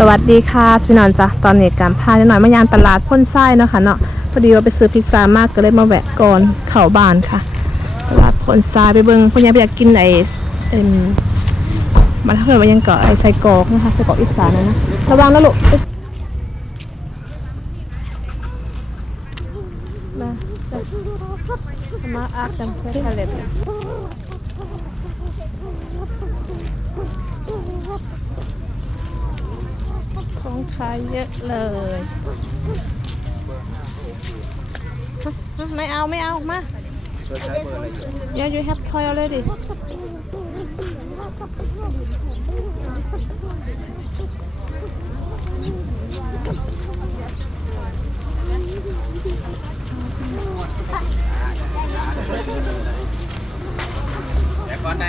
สวัสดีค่ะพี่นอนจ้ะตอนนี้การพาหน่อยมายานตลาดพ่นไส้เนาะค่ะเนาะพอดีว่าไปซื้อพิซซ่ามากก็เลยมาแวะก่อนเข่าบานค่ะ ตลาดพ่นไส้ไปเบิ่งพ่อยังไปอยากกินไอ้เอ็มมันถ้าเกิดว่ายังเกาะไอ้ไส้กรอกนะคะไส้กรอกอีสานนะนะระวังนะลูกมาจ้ะมาอักจังเพื่อทะเลบ ของขายเยอะเลยฮะไม่เอาไม่เอามา Yeah, you have toy already. เดี๋ยวก่อนได้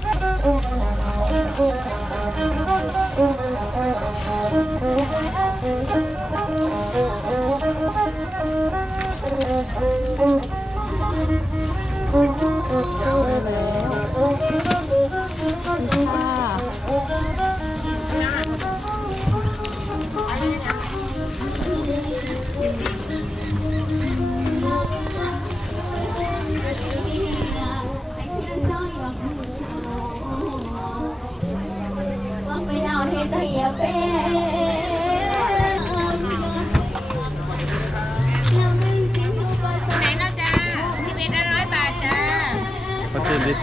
มั้ง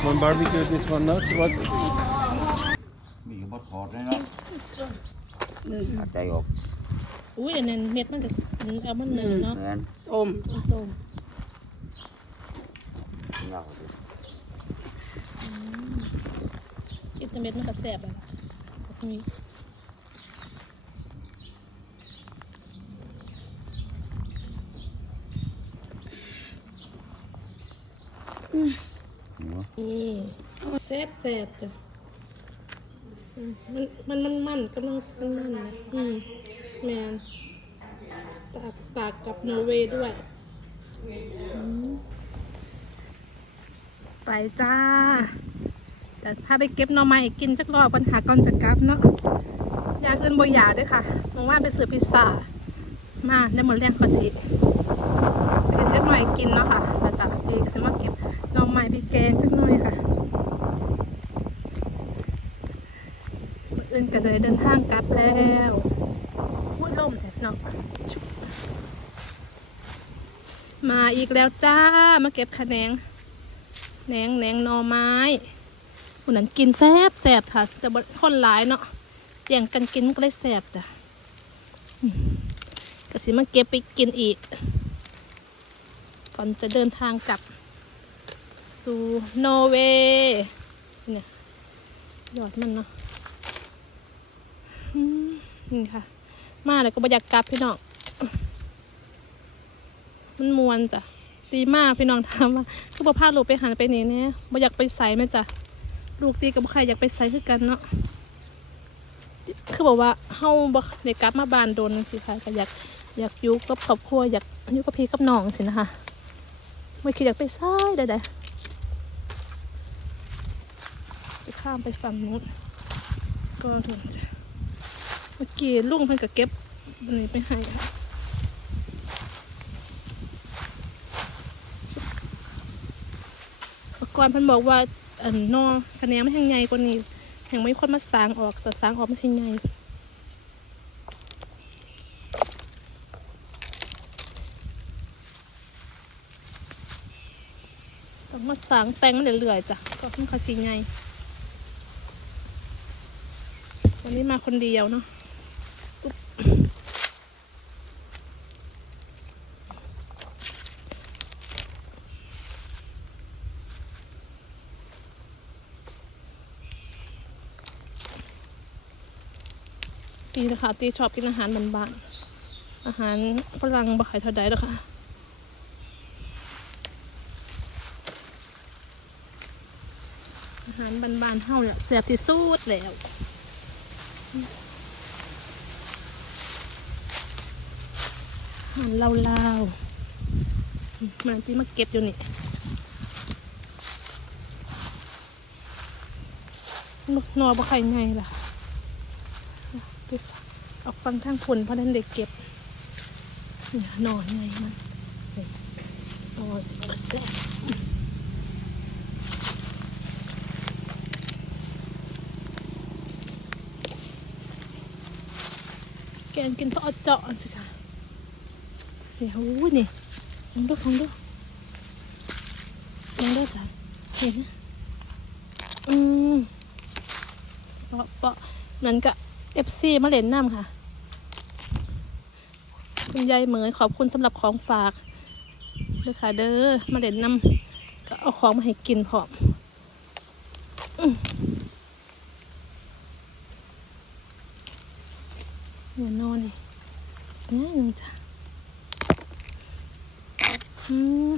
one barbecue, this one not? What? มีบดถอดเลยเนาะหายใจออกอุ้ยอันนั้นเม็ดมันก็เอามันหนึ่งเนาะเหมือนต้มต้มเงาดิกินแต่เม็ดมันก็แสบอะนี่หัว นี่แสบแสบจ้ะมันมันมันมันกำลังมันมันนะอืมแมนตากตากกับโนเวย์ด้วยอืมไปจ้าแต่พาไปเก็บหน่อไม้กินจักรอบปัญหาก่อนจะกลับเนาะอยากเอินบอยากด้วยค่ะมองว่าไปซื้อพิซซ่ามาได้หมดแรงขอสิเก็บจักหน่อยกินเนาะค่ะแต่ตากตีก็จะมา เก็บหน่อไม้ไปแกงจักหน่อยค่ะอื่นก็จะได้เดินทางกลับแล้วพูดลมแต่เนาะมาอีกแล้วจ้า มาเก็บขะแนงแหนงแหนงหน่อไม้คนนั้นกินแซบแซบค่ะ จะคนหลายเนาะแย่งกันกินก็เลยแซบจ้ะก็สิมาเก็บไปกินอีก ก่อนจะเดินทางกลับ สู่นอร์เวย์เนี่ยยอดมันเนาะอืมนี่ค่ะ มาแล้วก็บรรยากาศพี่น้อง มันมวนจ้ะดีมากพี่น้องถามว่าคือบ่พาลูกไปหันไปนี่เนี่ยบ่อยากไปใส่ไหมจ้ะลูกตีกับใครอยากไปใส่คือกันเนาะคือบอกว่าเฮาบ่ได้กลับมาบ้านโดนจังซี่ค่ะก็อยากอยากอยู่กับครอบครัวอยากอยู่กับพี่กับน้องสินะคะไม่คิดอยากไปใส่ใดๆ จะข้ามไปฝั่งนู้นก็ถึงจ้ะเมื่อกี้ลุงเพิ่นก็เก็บอันนี้ไปให้ค่ะก่อนเพิ่นบอกว่าอันนอคะแนนไมันแห่งใหญ่กว่านี้แห่งไม่คนมาสางออกสสางออกไมันใช่ใหญ่ต้องมาสางแต่งมันเรื่อยๆจ้ะก็เพิ่งเขาชิใหญ่ วันนี้มาคนเดียวเนาะีนะคะตีชอบกินอาหารบ้านๆอาหารฝรั่งบ่ายทอดไดหรอยค่ะอาหารบ้านๆเฮาเนี่ยแซ่บที่สุดแล้ว หารลาวๆมันที่มาเก็บอยู่นี่นกนอบ่ใครไงล่ะ เอาฟังทางผลเพราะนั้นเด็กเก็บนอนไงมันอ๋อสิบแซ่บแกงกินเพราะเอาเจาะสิค่ะเดี๋ยวนี่ลองดูลองดูลองดูจ้ะเห็นนะอืมเปาะเปาะเหมือนกับเอฟซีมาเล่นน้ำค่ะ คุณยายเหมยขอบคุณสำหรับของฝากเด้อค่ะเด้อมาเล่นน้ำก็เอาของมาให้กินพร้อมอืมเนี่ยนอนนี่เนี่ยหนึ่งจ้ะ อืม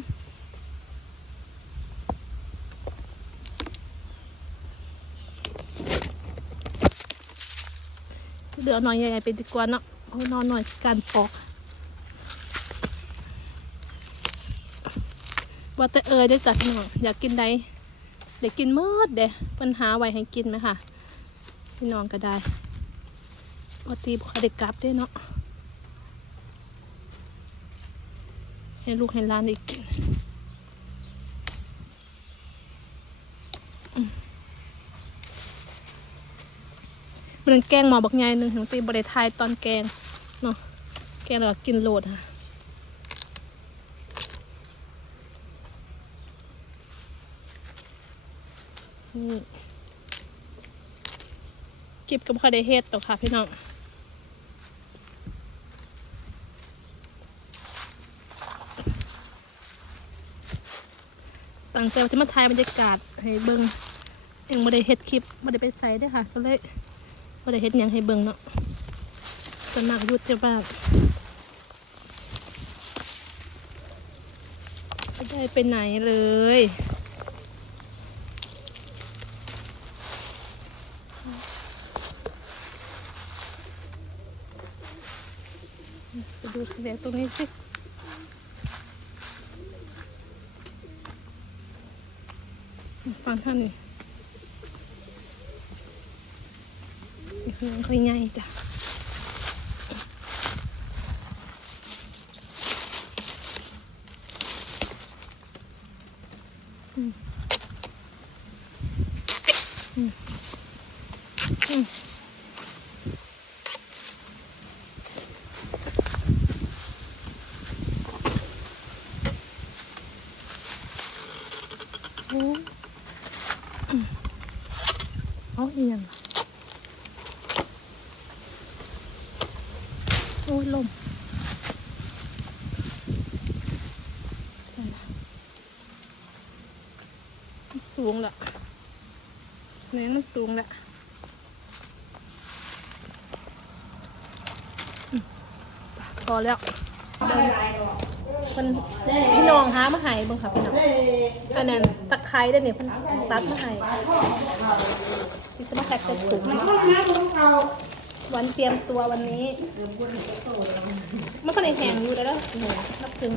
เดี๋ยวเอาหน่อยใหญ่ๆไปดีกว่าเนาะเอานอนหน่อยการปอกว่าแต่เอยได้จัดหน่อยอยากกินใดเดี๋ยวกินเมื่อเดี๋ยปัญหาไว้ให้กินไหมค่ะพี่น้องก็ได้ปกติบุคลิกกลับได้เนาะให้ลูกให้หล้านอีกกิน มันแกงหมอบักใหญ่หนึ่งของตีบริไทยตอนแกงเนาะแกงแล้วก็กินโหลดค่ะนี่เก็บกับข้าวได้เฮ็ดต่อกค่ะพี่น้องตั้งใจว่าจะมาถ่ายบรรยากาศให้เบิงยังไม่ได้เฮ็ดคลิปไม่ได้ไปใส่ด้วยค่ะ ก็เลย ไม่ได้เฮ็ดยังให้เบิงเนาะสวนมักยุดจะบ้างไม่ได้ไปไหนเลยไปดูทะเลตรงนี้สิฟังท่านนี่ ค่อยง่ายจ้ะอืมอืมอืมโอ้เโอ้ยลมส่ละมันสูงละแหนงมันสูงละพอแล้วมันพี่น้องหามาใหายบ้างค่ะพี่น้องอันนั้นตะไคร้ได้เนี่ยพิ่นตัดมาใหายที่สมาแพ็กจถุง วันเตรียมตัววันนี้มันก็ในแหงอยู่แล้วแล้วหนูนับถึง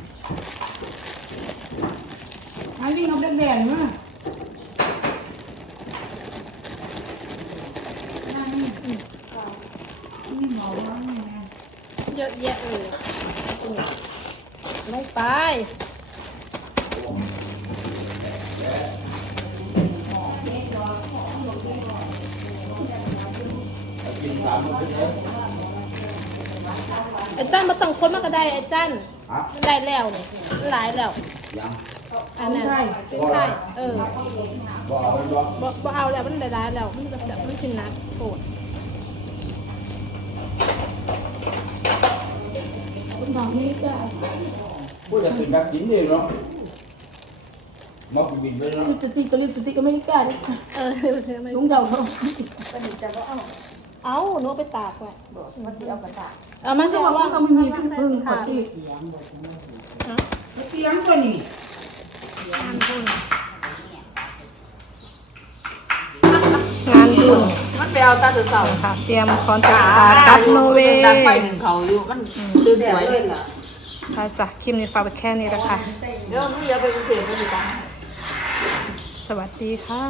อันนี้เขาแดงๆมากเยอะแยะเลยไม่ไป อาจารย์มาต้องค้นมากก็ได้อาจารย์มันได้แล้วเนี่ยมันหลายแล้วยังอันนั้นชิ้นไทยเออบ่เอาบ่บ่บ่เอาแล้วมันได้หลายแล้วมันจะแบบมันชิ้นหนักโกรธพูดจะเป็นแบบกินเองเนาะมาบินไปเนาะลิปสติกก็ลิปสติกอเมริกาดิเออเดี๋ยวเธอไม่ลุงเดาเขาเอา หนูเอาไปตากไว้มาสิเอากระตาเอามันจะว่าเขาไม่มีพึ่งพึ่งขอที่เตรียมตัวนี้งานบุญงานบุญมันไปเอาตาเสาค่ะ เตรียมคอนจักรตากลับโนเวย์ดังไฟหนึ่งเขาอยู่มันตื่นสวยเลยล่ะค่ะจ้ะคลิปนี้ฝากไปแค่นี้แล้วค่ะเดี๋ยวมึงอย่าไปกรุงเทพไปดีกว่าสวัสดีค่ะ